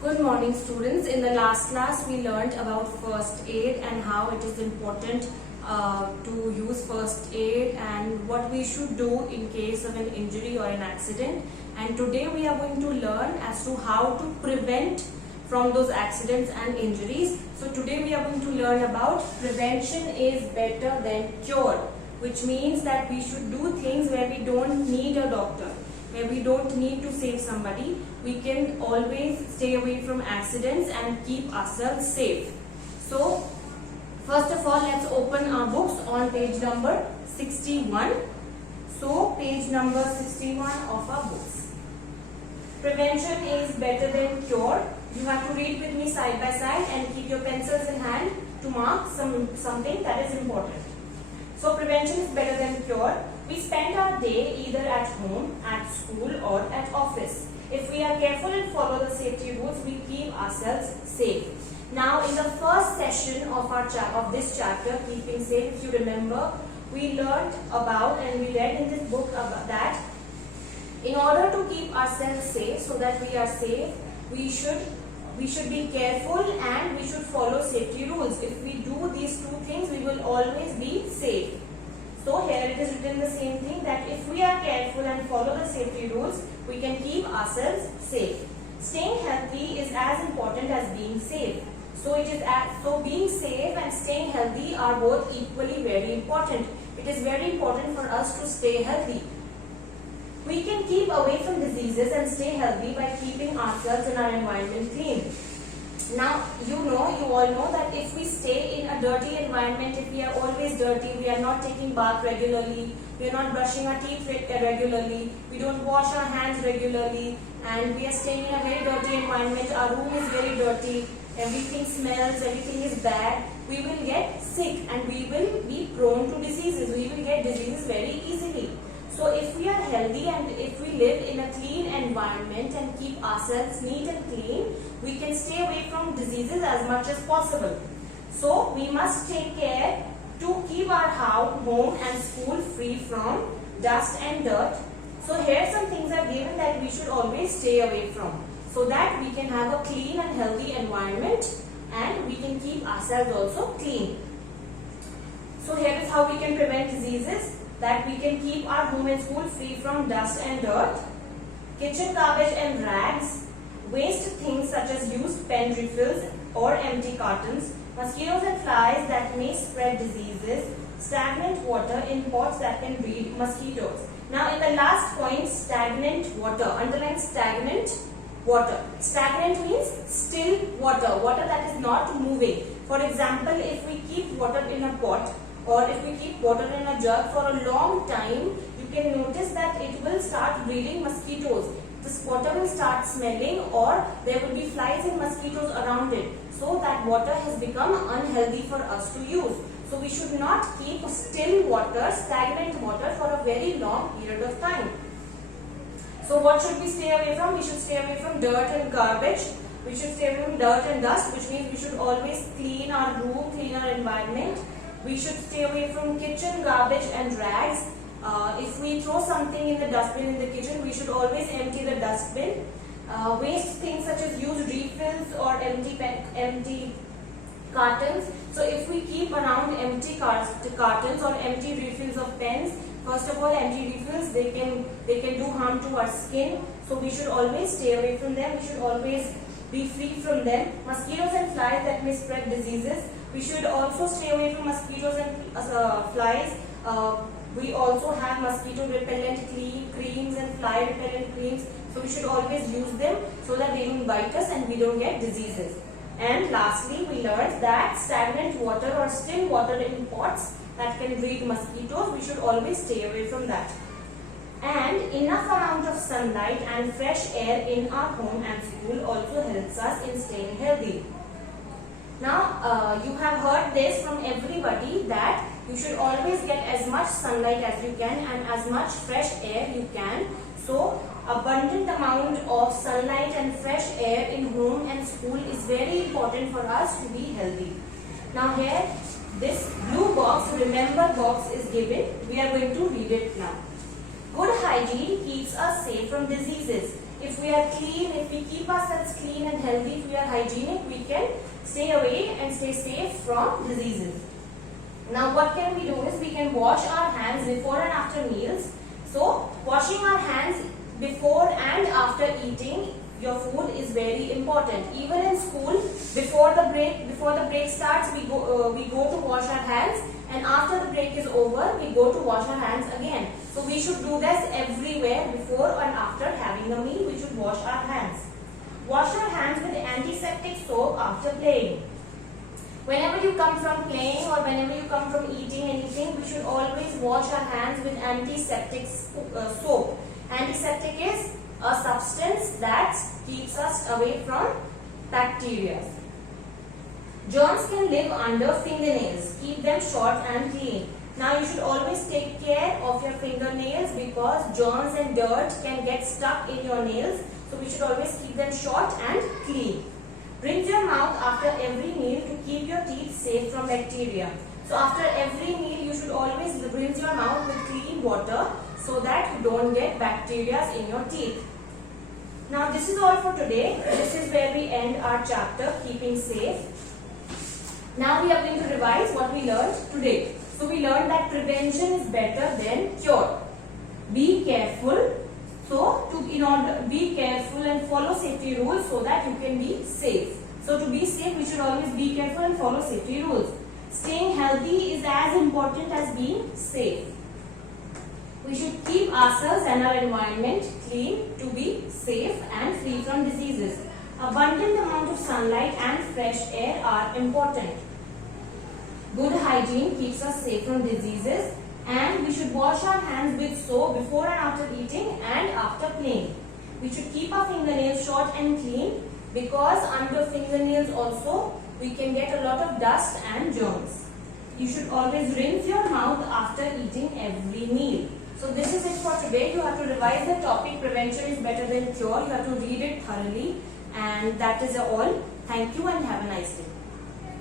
Good morning, students. In the last class we learned about first aid and how it is important to use first aid and what we should do in case of an injury or an accident. And today we are going to learn as to how to prevent from those accidents and injuries. So today we are going to learn about prevention is better than cure, which means that we should do things where we don't need a doctor, where we don't need to save somebody. We can always stay away from accidents and keep ourselves safe. So first of all, let's open our books on page number 61. So page number 61 of our books. Prevention is better than cure. You have to read with me side by side and keep your pencils in hand to mark something that is important. So prevention is better than cure. We spend our day either at home, at school or at office. If we are careful and follow the safety rules, we keep ourselves safe. Now in the first session of this chapter, Keeping Safe, if you remember, we learned about and we read in this book about that in order to keep ourselves safe, so that we are safe, we should be careful and we should follow safety rules. If we do these two things, we will always be safe. So here it is written the same thing, that if we are careful and follow the safety rules, we can keep ourselves safe. Staying healthy is as important as being safe. So being safe and staying healthy are both equally very important. It is very important for us to stay healthy. We can keep away from diseases and stay healthy by keeping ourselves and our environment clean. Now, you all know that if we stay in a dirty environment, if we are always dirty, we are not taking bath regularly, we are not brushing our teeth regularly, we don't wash our hands regularly, and we are staying in a very dirty environment, our room is very dirty, everything smells, everything is bad, we will get sick and we will be prone to diseases. We will get diseases very easily. So if we are healthy and if we live in a clean environment and keep ourselves neat and clean, we can stay away from diseases as much as possible. So we must take care to keep our house, home and school free from dust and dirt. So here some things are given that we should always stay away from, so that we can have a clean and healthy environment and we can keep ourselves also clean. So here is how we can prevent diseases. That we can keep our home and school free from dust and dirt, kitchen garbage and rags, waste things such as used pen refills or empty cartons, mosquitoes and flies that may spread diseases, stagnant water in pots that can breed mosquitoes. Now in the last point, stagnant water, underline stagnant water. Stagnant means still water, water that is not moving. For example, if we keep water in a pot, or if we keep water in a jug for a long time, you can notice that it will start breeding mosquitoes. This water will start smelling, or there will be flies and mosquitoes around it. So that water has become unhealthy for us to use. So we should not keep still water, stagnant water for a very long period of time. So what should we stay away from? We should stay away from dirt and garbage. We should stay away from dirt and dust, which means we should always clean our room, clean our environment. We should stay away from kitchen garbage and rags. If we throw something in the dustbin in the kitchen, we should always empty the dustbin. Waste things such as used refills or empty cartons. So if we keep around empty cartons or empty refills of pens, first of all, empty refills, they can do harm to our skin. So we should always stay away from them. We should always be free from them. Mosquitoes and flies that may spread diseases. We should also stay away from mosquitoes and flies. We also have mosquito repellent creams and fly repellent creams. So we should always use them so that they don't bite us and we don't get diseases. And lastly, we learned that stagnant water or still water in pots that can breed mosquitoes, we should always stay away from that. And enough amount of sunlight and fresh air in our home and school also helps us in staying healthy. Now, you have heard this from everybody that you should always get as much sunlight as you can and as much fresh air you can. So, abundant amount of sunlight and fresh air in home and school is very important for us to be healthy. Now here, this blue box, remember box is given. We are going to read it now. Good hygiene keeps us safe from diseases. If we are clean, if we keep ourselves clean and healthy, hygienic, we can stay away and stay safe from diseases. Now what can we do is we can wash our hands before and after meals. So washing our hands before and after eating your food is very important. Even in school, before the break starts, we go to wash our hands, and after the break is over, we go to wash our hands again. So we should do this everywhere. Before and after having a meal, we should wash our hands. Wash your hands with antiseptic soap after playing. Whenever you come from playing or whenever you come from eating anything, we should always wash our hands with antiseptic soap. Antiseptic is a substance that keeps us away from bacteria. Germs can live under fingernails. Keep them short and clean. Now you should always take care of your fingernails because germs and dirt can get stuck in your nails. So we should always keep them short and clean. Rinse your mouth after every meal to keep your teeth safe from bacteria. So after every meal, you should always rinse your mouth with clean water so that you don't get bacteria in your teeth. Now this is all for today. This is where we end our chapter, Keeping Safe. Now we are going to revise what we learned today. So we learned that prevention is better than cure. Be careful. So be careful and follow safety rules so that you can be safe. So to be safe, we should always be careful and follow safety rules. Staying healthy is as important as being safe. We should keep ourselves and our environment clean to be safe and free from diseases. Abundant amount of sunlight and fresh air are important. Good hygiene keeps us safe from diseases, and we should wash our hands with soap before and after eating and after playing. We should keep our fingernails short and clean because under fingernails also we can get a lot of dust and germs. You should always rinse your mouth after eating every meal. So this is it for today. You have to revise the topic prevention is better than cure. You have to read it thoroughly, and that is all. Thank you and have a nice day.